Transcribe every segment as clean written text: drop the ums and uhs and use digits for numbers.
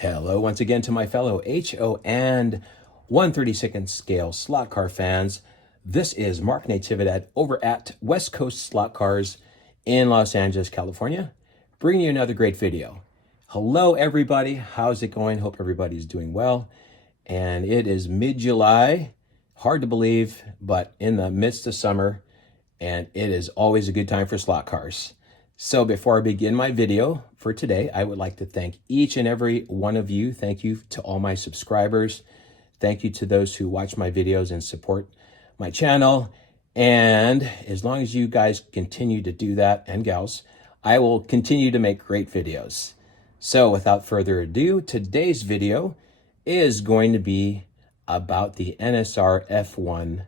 Hello once again to my fellow HO and 1/32nd scale slot car fans. This is Mark Natividad over at West Coast Slot Cars in Los Angeles, California, bringing you another great video. Hello everybody, how's it going? Hope everybody's doing well. And it is mid-July, hard to believe, but in the midst of summer, and it is always a good time for slot cars. So before I begin my video for today, I would like to thank each and every one of you. Thank you to all my subscribers. Thank you to those who watch my videos and support my channel. And as long as you guys continue to do that, and gals, I will continue to make great videos. So without further ado, today's video is going to be about the NSR F1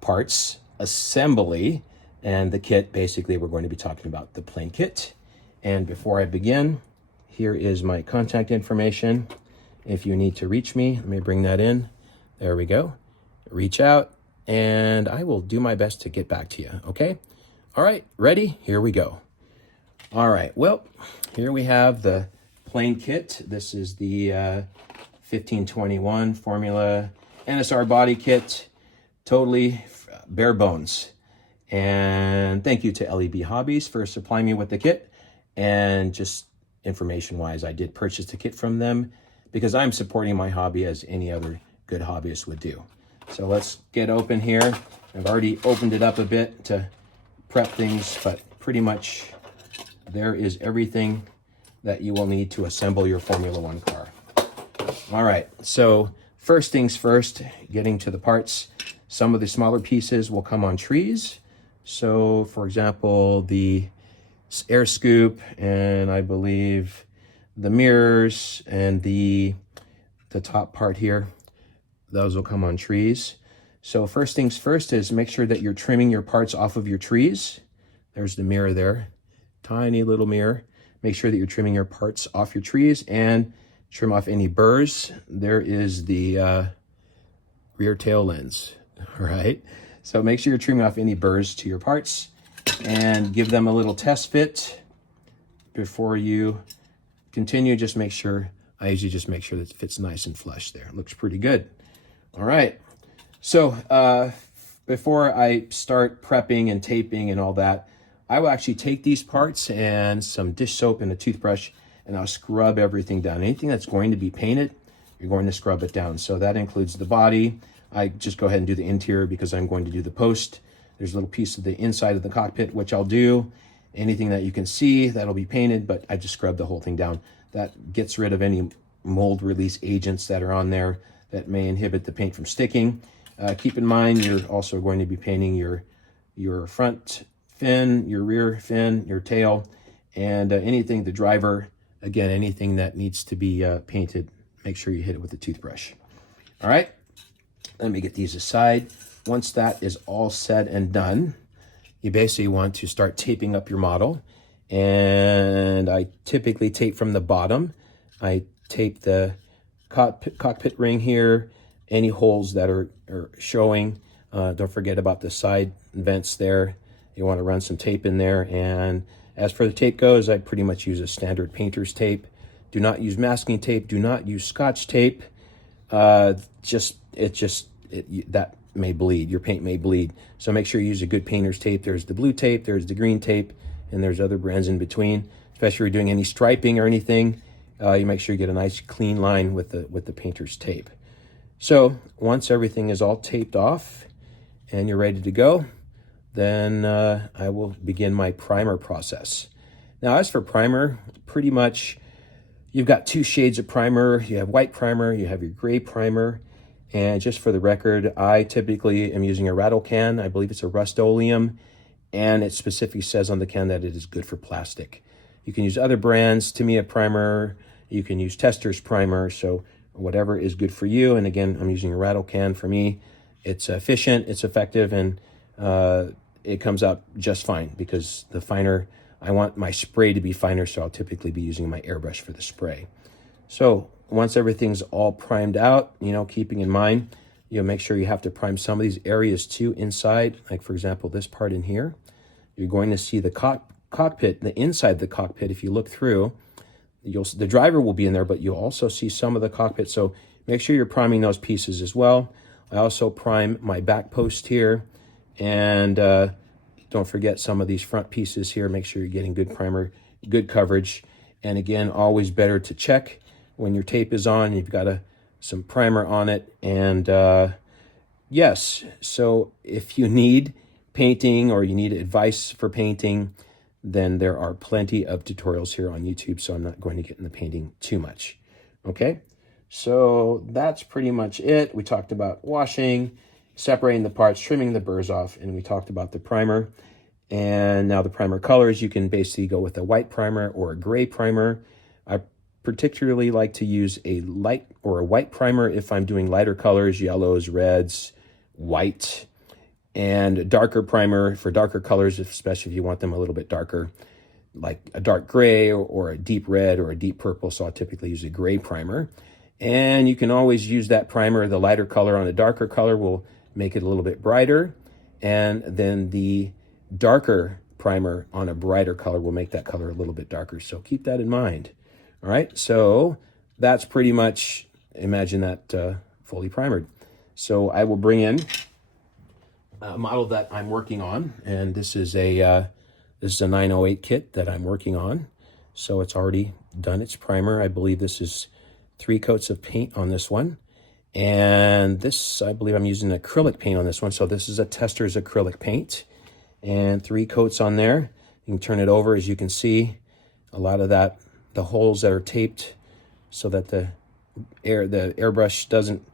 parts assembly. And the kit, basically, we're going to be talking about the plain kit. And before I begin, here is my contact information. If you need to reach me, let me bring that in. There we go. Reach out, and I will do my best to get back to you, okay? All right, ready? Here we go. All right, well, here we have the plain kit. This is the 1521 Formula NSR body kit, totally bare bones. And thank you to LEB Hobbies for supplying me with the kit. And just information-wise, I did purchase the kit from them because I'm supporting my hobby as any other good hobbyist would do. So let's get open here. I've already opened it up a bit to prep things, but pretty much there is everything that you will need to assemble your Formula One car. All right, so first things first, getting to the parts. Some of the smaller pieces will come on trees. So, for example, the air scoop, and I believe the mirrors and the top part here, those will come on trees. So first things first is make sure that you're trimming your parts off of your trees. There's the mirror there, tiny little mirror. Make sure that you're trimming your parts off your trees and trim off any burrs. There is the rear tail lens, all right? So make sure you're trimming off any burrs to your parts and give them a little test fit before you continue. Just make sure, I usually just make sure that it fits nice and flush there. It looks pretty good. All right. So before I start prepping and taping and all that, I will actually take these parts and some dish soap and a toothbrush, and I'll scrub everything down. Anything that's going to be painted, you're going to scrub it down. So that includes the body. I just go ahead and do the interior because I'm going to do the post. There's a little piece of the inside of the cockpit, which I'll do. Anything that you can see, that'll be painted, but I just scrub the whole thing down. That gets rid of any mold release agents that are on there that may inhibit the paint from sticking. Keep in mind, you're also going to be painting your front fin, your rear fin, your tail, and anything, the driver, again, anything that needs to be painted, make sure you hit it with a toothbrush. All right. Let me get these aside. Once that is all said and done, you basically want to start taping up your model. And I typically tape from the bottom. I tape the cockpit ring here, any holes that are showing. Don't forget about the side vents there. You want to run some tape in there. And as for the tape goes, I pretty much use a standard painter's tape. Do not use masking tape. Do not use Scotch tape. That may bleed. Your paint may bleed. So make sure you use a good painter's tape. There's the blue tape, there's the green tape, and there's other brands in between. Especially if you're doing any striping or anything, you make sure you get a nice clean line with the painter's tape. So once everything is all taped off and you're ready to go, then I will begin my primer process. Now, as for primer, pretty much you've got two shades of primer. You have white primer, you have your gray primer. And just for the record, I typically am using a rattle can. I believe it's a Rust-Oleum, and it specifically says on the can that it is good for plastic. You can use other brands, Tamiya primer, you can use Testor's primer, so whatever is good for you. And again, I'm using a rattle can. For me, it's efficient, it's effective, and it comes out just fine because the finer, I want my spray to be finer, so I'll typically be using my airbrush for the spray. So once everything's all primed out, keeping in mind, make sure you have to prime some of these areas too inside. Like, for example, this part in here, you're going to see the cockpit, the inside of the cockpit. If you look through, the driver will be in there, but you'll also see some of the cockpit. So make sure you're priming those pieces as well. I also prime my back post here, and don't forget some of these front pieces here. Make sure you're getting good primer, good coverage. And again, always better to check when your tape is on, you've got some primer on it. And yes, so if you need painting or you need advice for painting, then there are plenty of tutorials here on YouTube, so I'm not going to get into painting too much. Okay, so that's pretty much it. We talked about washing, separating the parts, trimming the burrs off, and we talked about the primer. And now the primer colors, you can basically go with a white primer or a gray primer. I particularly like to use a light or a white primer if I'm doing lighter colors, yellows, reds, white, and darker primer for darker colors, especially if you want them a little bit darker, like a dark gray or a deep red or a deep purple. So I typically use a gray primer. And you can always use that primer. The lighter color on a darker color will make it a little bit brighter. And then the darker primer on a brighter color will make that color a little bit darker. So keep that in mind. All right, so that's pretty much, imagine that fully primered. So I will bring in a model that I'm working on, and this is a 908 kit that I'm working on. So it's already done its primer. I believe this is 3 coats of paint on this one. And this, I believe I'm using acrylic paint on this one. So this is a Tester's acrylic paint. And 3 coats on there. You can turn it over. As you can see, a lot of that, the holes that are taped so that the airbrush doesn't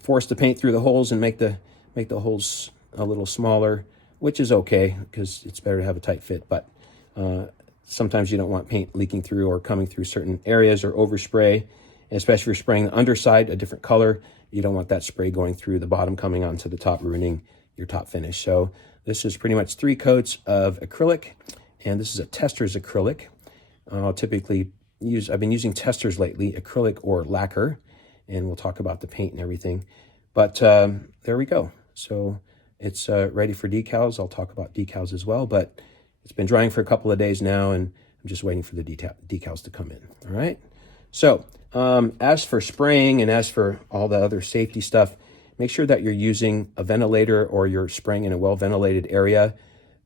force the paint through the holes and make the holes a little smaller, which is okay because it's better to have a tight fit. But sometimes you don't want paint leaking through or coming through certain areas or overspray, especially if you're spraying the underside a different color. You don't want that spray going through the bottom, coming onto the top, ruining your top finish. So this is pretty much 3 coats of acrylic, and this is a Tester's acrylic. I'll typically I've been using Tester's lately, acrylic or lacquer, and we'll talk about the paint and everything. But there we go. So it's ready for decals. I'll talk about decals as well, but it's been drying for a couple of days now, and I'm just waiting for the decals to come in. All right. So as for spraying and as for all the other safety stuff, make sure that you're using a ventilator or you're spraying in a well-ventilated area,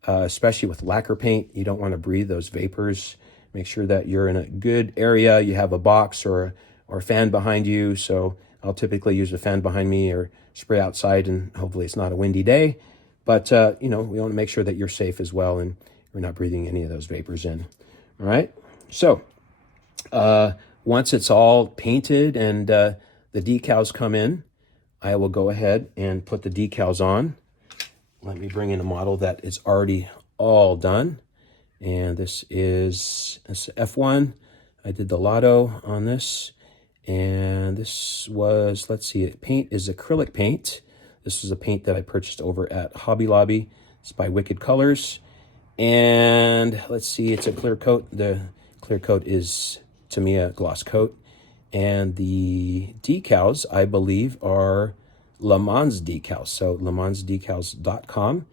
especially with lacquer paint. You don't want to breathe those vapors. Make sure that you're in a good area. You have a box or a fan behind you. So I'll typically use a fan behind me or spray outside, and hopefully it's not a windy day. But, we want to make sure that you're safe as well and you're not breathing any of those vapors in. All right. So once it's all painted and the decals come in, I will go ahead and put the decals on. Let me bring in a model that is already all done. And this is F1. I did the lotto on this. And this was, let's see, paint is acrylic paint. This is a paint that I purchased over at Hobby Lobby. It's by Wicked Colors. And let's see, it's a clear coat. The clear coat is, to me, a gloss coat. And the decals, I believe, are Le Mans decals. So lemansdecals.com.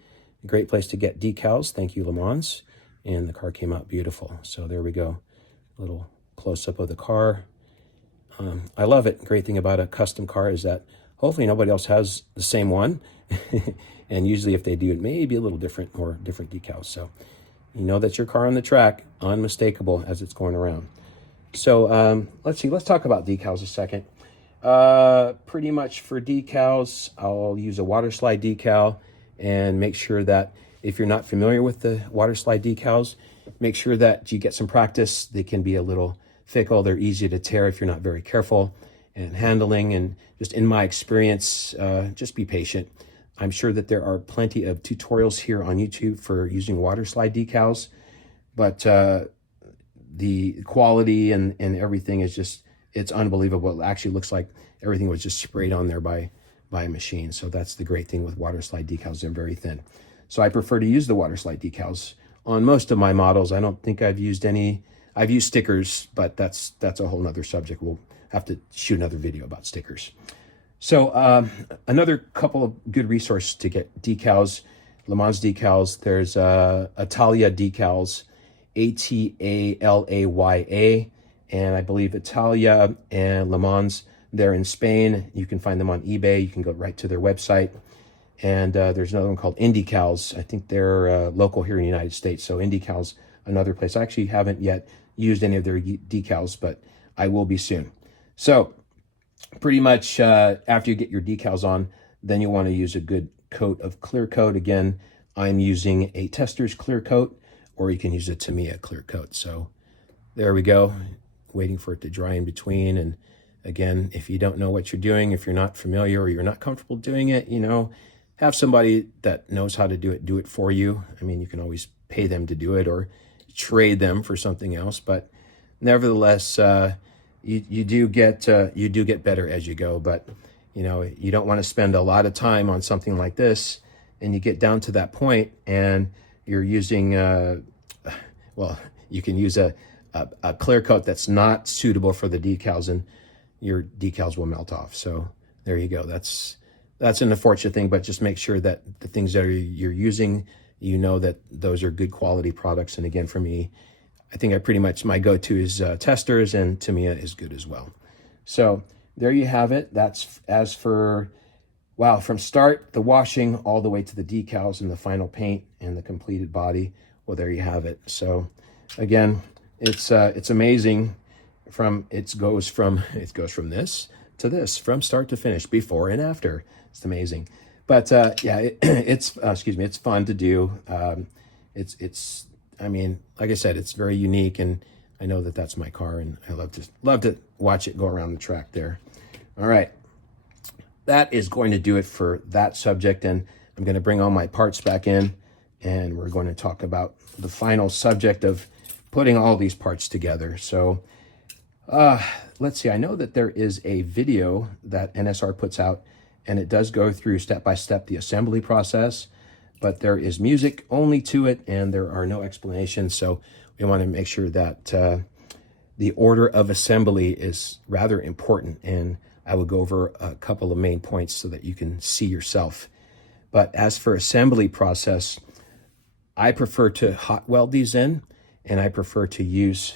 Great place to get decals. Thank you, Le Mans. And the car came out beautiful. So there we go. A little close-up of the car. I love it. Great thing about a custom car is that hopefully nobody else has the same one. And usually if they do, it may be a little different or different decals. So you know that's your car on the track, unmistakable as it's going around. So let's see. Let's talk about decals a second. Pretty much for decals, I'll use a water slide decal, and make sure that if you're not familiar with the water slide decals, make sure that you get some practice. They can be a little fickle. They're easy to tear if you're not very careful and handling. And just in my experience, just be patient. I'm sure that there are plenty of tutorials here on YouTube for using water slide decals, but the quality and everything is just, it's unbelievable. It actually looks like everything was just sprayed on there by a machine. So that's the great thing with water slide decals. They're very thin. So I prefer to use the water slide decals on most of my models. I don't think I've used any. I've used stickers, but that's a whole nother subject. We'll have to shoot another video about stickers. So another couple of good resources to get decals, Le Mans decals. There's Italia decals, Atalaya. and I believe Italia and Le Mans. They're in Spain. You can find them on eBay. You can go right to their website. And there's another one called Decals. I think they're local here in the United States. So Decals, another place. I actually haven't yet used any of their decals, but I will be soon. So pretty much after you get your decals on, then you want to use a good coat of clear coat. Again, I'm using a Tester's clear coat, or you can use a Tamiya clear coat. So there we go, waiting for it to dry in between. And again, if you don't know what you're doing, if you're not familiar or you're not comfortable doing it, you know, have somebody that knows how to do it for you. I mean, you can always pay them to do it or trade them for something else, but nevertheless, you do get better as you go. But you know, you don't want to spend a lot of time on something like this, and you get down to that point, and you're using well, you can use a clear coat that's not suitable for the decals, and your decals will melt off. So there you go. That's an unfortunate thing, but just make sure that the things that you're using, you know that those are good quality products. And again, for me, I think I pretty much, my go-to is Testers, and Tamiya is good as well. So there you have it. That's as for, wow, from start, the washing, all the way to the decals and the final paint and the completed body. Well, there you have it. So again, it's amazing. It goes from this to this, from start to finish, before and after. It's amazing. But yeah, it's fun to do. I mean, like I said, it's very unique, and I know that that's my car, and I love to watch it go around the track there. All right, that is going to do it for that subject, and I'm going to bring all my parts back in, and we're going to talk about the final subject of putting all these parts together. So let's see, I know that there is a video that NSR puts out, and it does go through step by step the assembly process, but there is music only to it, and there are no explanations. So we want to make sure that the order of assembly is rather important, and I will go over a couple of main points so that you can see yourself. But as for assembly process, I prefer to hot weld these in, and I prefer to use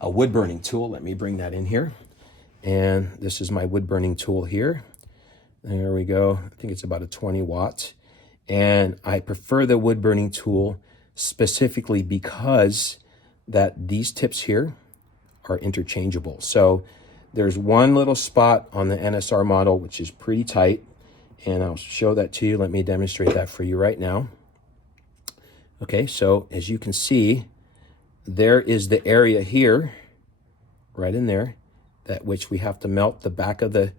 a wood burning tool. Let me bring that in here. And this is my wood burning tool here. There we go. I think it's about a 20 watt. And I prefer the wood burning tool specifically because that these tips here are interchangeable. So there's one little spot on the NSR model which is pretty tight, and I'll show that to you. Let me demonstrate that for you right now. Okay, so as you can see, there is the area here, right in there, that which we have to melt the back of the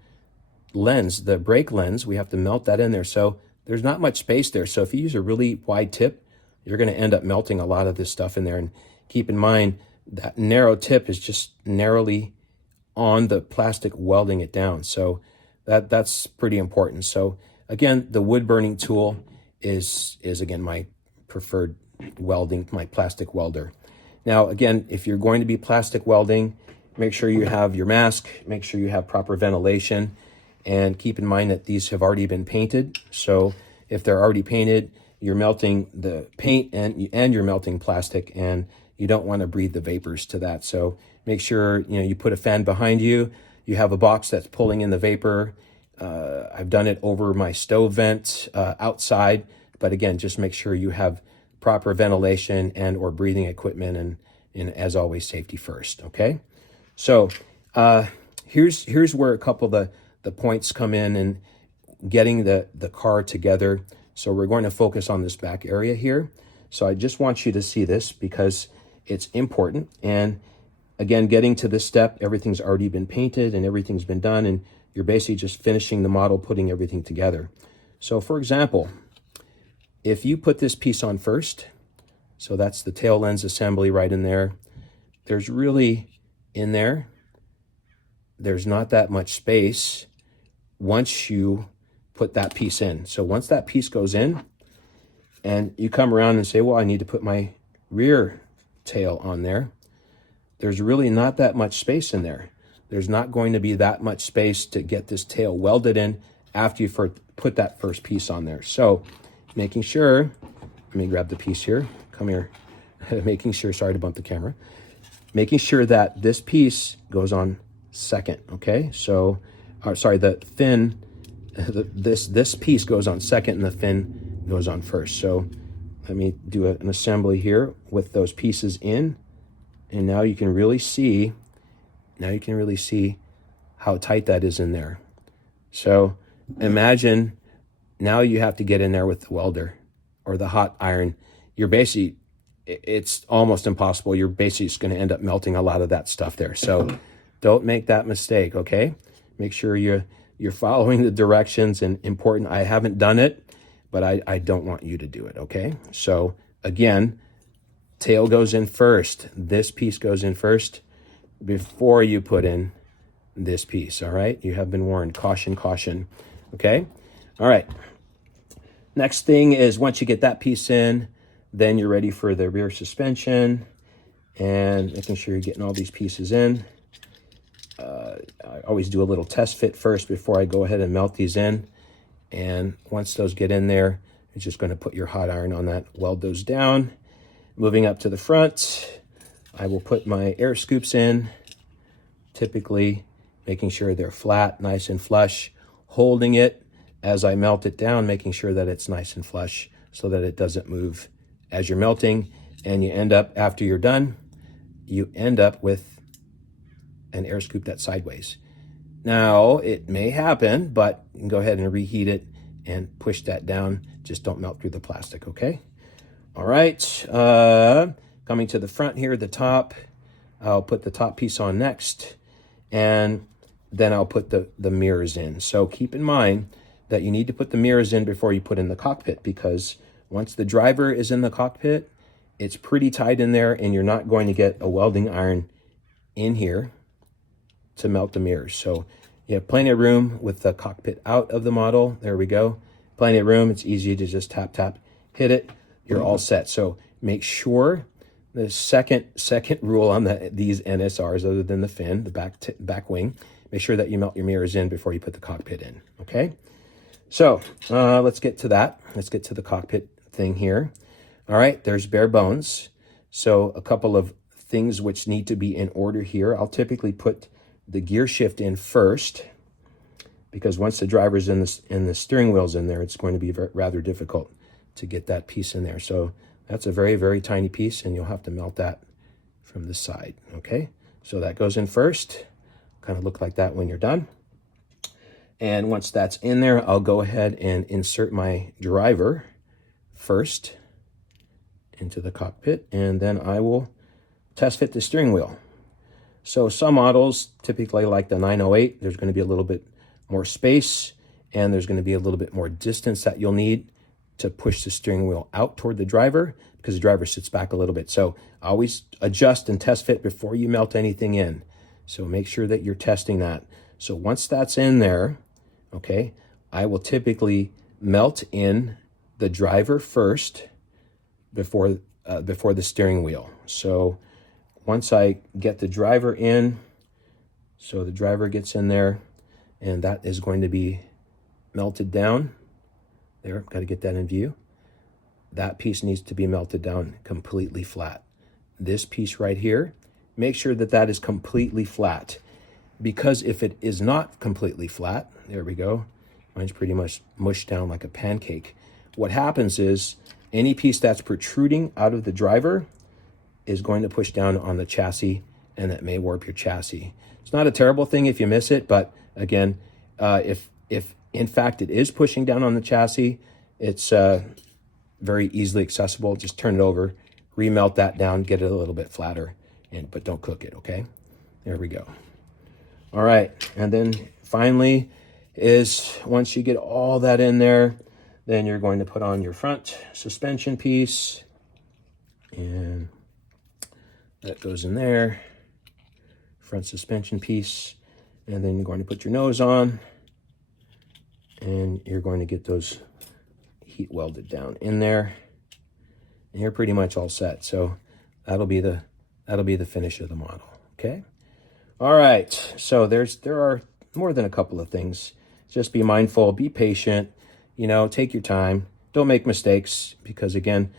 lens, the brake lens. We have to melt that in there. So there's not much space there. So if you use a really wide tip, you're going to end up melting a lot of this stuff in there. And keep in mind that narrow tip is just narrowly on the plastic welding it down. So that's pretty important. So again, the wood burning tool is again my preferred welding, my plastic welder. Now again, if you're going to be plastic welding, make sure you have your mask, make sure you have proper ventilation, and keep in mind that these have already been painted. So if they're already painted, you're melting the paint and you're melting plastic, and you don't want to breathe the vapors to that. So make sure you put a fan behind you. You have a box that's pulling in the vapor. I've done it over my stove vent outside, but again, just make sure you have proper ventilation and or breathing equipment, and as always, safety first. Okay, so here's where a couple of the points come in and getting the car together. So we're going to focus on this back area here. So I just want you to see this because it's important. And again, getting to this step, everything's already been painted and everything's been done, and you're basically just finishing the model, putting everything together. So for example, if you put this piece on first, so that's the tail lens assembly right in there, there's really in there, there's not that much space once you put that piece in. So once that piece goes in and you come around and say, well, I need to put my rear tail on there, there's really not that much space in there. There's not going to be that much space to get this tail welded in after you put that first piece on there. So making sure, let me grab the piece here, come here, making sure, sorry to bump the camera, making sure that this piece goes on second, okay? So, sorry, the fin, this piece goes on second and the fin goes on first. So let me do an assembly here with those pieces in, and now you can really see, how tight that is in there. So imagine now you have to get in there with the welder or the hot iron. It's almost impossible. You're basically just going to end up melting a lot of that stuff there. So don't make that mistake, okay? Make sure you're following the directions, and important, I haven't done it, but I don't want you to do it, okay? So again, tail goes in first. This piece goes in first before you put in this piece, all right? You have been warned. Caution, caution, okay? All right. Next thing is, once you get that piece in, then you're ready for the rear suspension and making sure you're getting all these pieces in. I always do a little test fit first before I go ahead and melt these in. And once those get in there, you're just going to put your hot iron on that, weld those down. Moving up to the front, I will put my air scoops in, typically making sure they're flat, nice and flush, holding it as I melt it down, making sure that it's nice and flush so that it doesn't move as you're melting. And you end up, after you're done, you end up with an air scoop that's sideways. Now, it may happen, but you can go ahead and reheat it and push that down. Just don't melt through the plastic, okay? All right, coming to the front here, the top, I'll put the top piece on next, and then I'll put the mirrors in. So keep in mind that you need to put the mirrors in before you put in the cockpit, because once the driver is in the cockpit, it's pretty tight in there, and you're not going to get a welding iron in here to melt the mirrors. So you have plenty of room with the cockpit out of the model. There we go. Plenty of room. It's easy to just tap, tap, hit it. You're all set. So make sure the second rule on these NSRs, other than the fin, the back wing, make sure that you melt your mirrors in before you put the cockpit in, okay? So let's get to that. Let's get to the cockpit thing here. All right, there's bare bones. So a couple of things which need to be in order here. I'll typically put the gear shift in first, because once the driver's in the steering wheel's in there, it's going to be rather difficult to get that piece in there. So that's a very, very tiny piece, and you'll have to melt that from the side, okay? So that goes in first, kind of look like that when you're done. And once that's in there, I'll go ahead and insert my driver first into the cockpit, and then I will test fit the steering wheel. So some models, typically like the 908, there's going to be a little bit more space, and there's going to be a little bit more distance that you'll need to push the steering wheel out toward the driver, because the driver sits back a little bit. So always adjust and test fit before you melt anything in. So make sure that you're testing that. So once that's in there, okay, I will typically melt in the driver first before the steering wheel. So once I get the driver in, so the driver gets in there, and that is going to be melted down. There, got to get that in view. That piece needs to be melted down completely flat. This piece right here, make sure that that is completely flat, because if it is not completely flat, there we go, mine's pretty much mushed down like a pancake. What happens is any piece that's protruding out of the driver is going to push down on the chassis, and that may warp your chassis. It's not a terrible thing if you miss it, but again, if in fact it is pushing down on the chassis, it's very easily accessible. Just turn it over, remelt that down, get it a little bit flatter, but don't cook it, okay? There we go. All right, and then finally is, once you get all that in there, then you're going to put on your front suspension piece, and that goes in there, front suspension piece, and then you're going to put your nose on, and you're going to get those heat welded down in there, and you're pretty much all set. So that'll be the finish of the model, okay? All right, so there are more than a couple of things. Just be mindful, be patient, take your time, don't make mistakes, because again,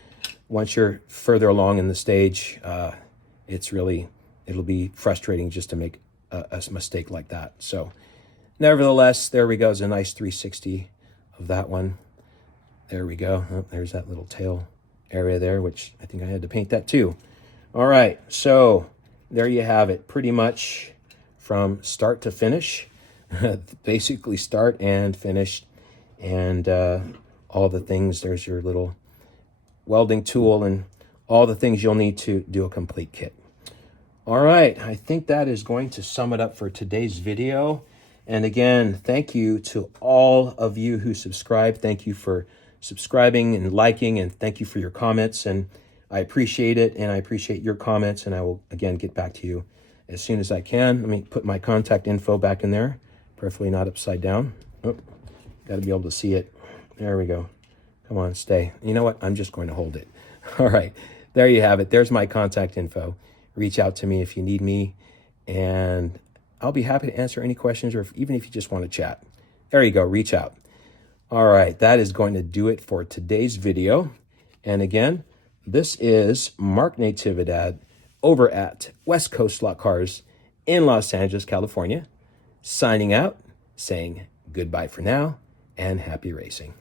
once you're further along in the stage, it's really it'll be frustrating just to make a mistake like that. So nevertheless, there we go. It's a nice 360 of that one. There we go. Oh, there's that little tail area there, which I think I had to paint that too. All right, so there you have it, pretty much from start to finish. Basically start and finish, and all the things. There's your little welding tool and all the things you'll need to do a complete kit. All right, I think that is going to sum it up for today's video. And again, thank you to all of you who subscribe. Thank you for subscribing and liking, and thank you for your comments. And I appreciate it, and I appreciate your comments, and I will, again, get back to you as soon as I can. Let me put my contact info back in there, preferably not upside down. Oh, got to be able to see it. There we go. Come on, stay. You know what? I'm just going to hold it. All right, there you have it. There's my contact info. Reach out to me if you need me, and I'll be happy to answer any questions, or even if you just want to chat. There you go, reach out. All right, that is going to do it for today's video. And again, this is Mark Natividad over at West Coast Lot Cars in Los Angeles, California, signing out, saying goodbye for now and happy racing.